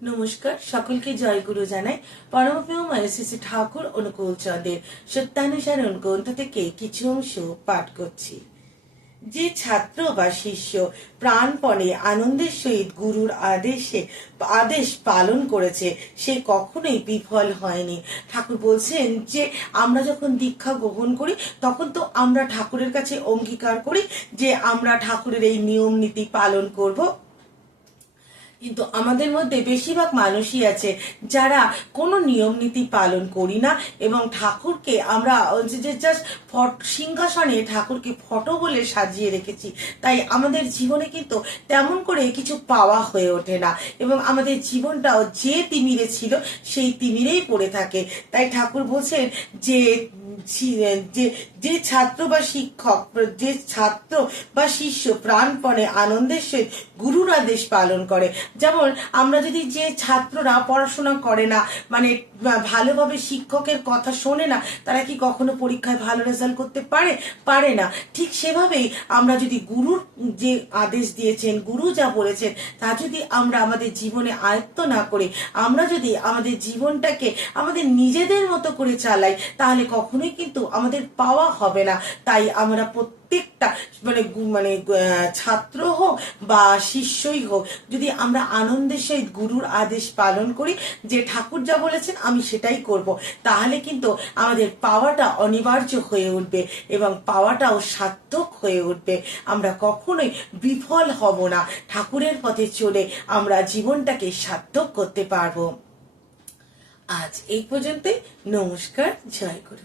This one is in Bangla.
নমস্কার, সকলকে জয় গুরু জানাই। পরমপ্রিয় শ্রী ঠাকুর অনুকূল চন্দ্রের সত্যানুসারণ গ্রন্থ থেকে কিছু অংশ পাঠ করছি। যে ছাত্র বা শিষ্য প্রাণপণে আনন্দের সহিত গুরুর আদেশ পালন করেছে সে কখনোই বিফল হয়নি। ঠাকুর বলছেন যে আমরা যখন দীক্ষা গ্রহণ করি তখন তো আমরা ঠাকুরের কাছে অঙ্গীকার করি যে আমরা ঠাকুরের এই নিয়ম নীতি পালন করব, কিন্তু আমাদের মধ্যে বেশিরভাগ মানুষই আছে যারা কোনো নিয়ম নীতি পালন করি না এবং ঠাকুরকে আমরা যে জাস্ট সিংহাসনে ঠাকুরকে ফটো বলে সাজিয়ে রেখেছি। তাই আমাদের জীবনে কিন্তু তেমন করে কিছু পাওয়া হয়ে ওঠে না এবং আমাদের জীবনটাও যে তিমিরে ছিল সেই তিমিরেই পড়ে থাকে। তাই ঠাকুর বলছেন যে যে ছাত্র বা শিক্ষক, যে ছাত্র বা শিষ্য প্রাণপণে আনন্দের সহিত গুরুর আদেশ পালন করে, যেমন আমরা যদি যে ছাত্ররা পড়াশোনা করে না, মানে ভালোভাবে শিক্ষকের কথা শোনে না, তারা কি কখনো পরীক্ষায় ভালো রেজাল্ট করতে পারে না। ঠিক সেভাবেই আমরা যদি গুরুর যে আদেশ দিয়েছেন, গুরু যা বলেছেন তা যদি আমরা আমাদের জীবনে আয়ত্ত না করে আমরা যদি আমাদের জীবনটাকে আমাদের নিজেদের মতো করে চালাই, তাহলে কখনোই কিন্তু আমাদের পাওয়া হবে না। তাই আমরা প্রত্যেকটা মানে ছাত্র হোক বা শিষ্যই হোক, যদি আমরা আনন্দের সহিত গুরুর আদেশ পালন করি, যে ঠাকুর যা বলেছেন আমি সেটাই করব, তাহলে কিন্তু আমাদের পাওয়াটা অনিবার্য হয়ে উঠবে এবং পাওয়াটাও সার্থক হয়ে উঠবে। আমরা কখনোই বিফল হব না। ঠাকুরের পথে চলে আমরা জীবনটাকে সার্থক করতে পারবো। আজ এই পর্যন্তই। নমস্কার, জয় গুরু।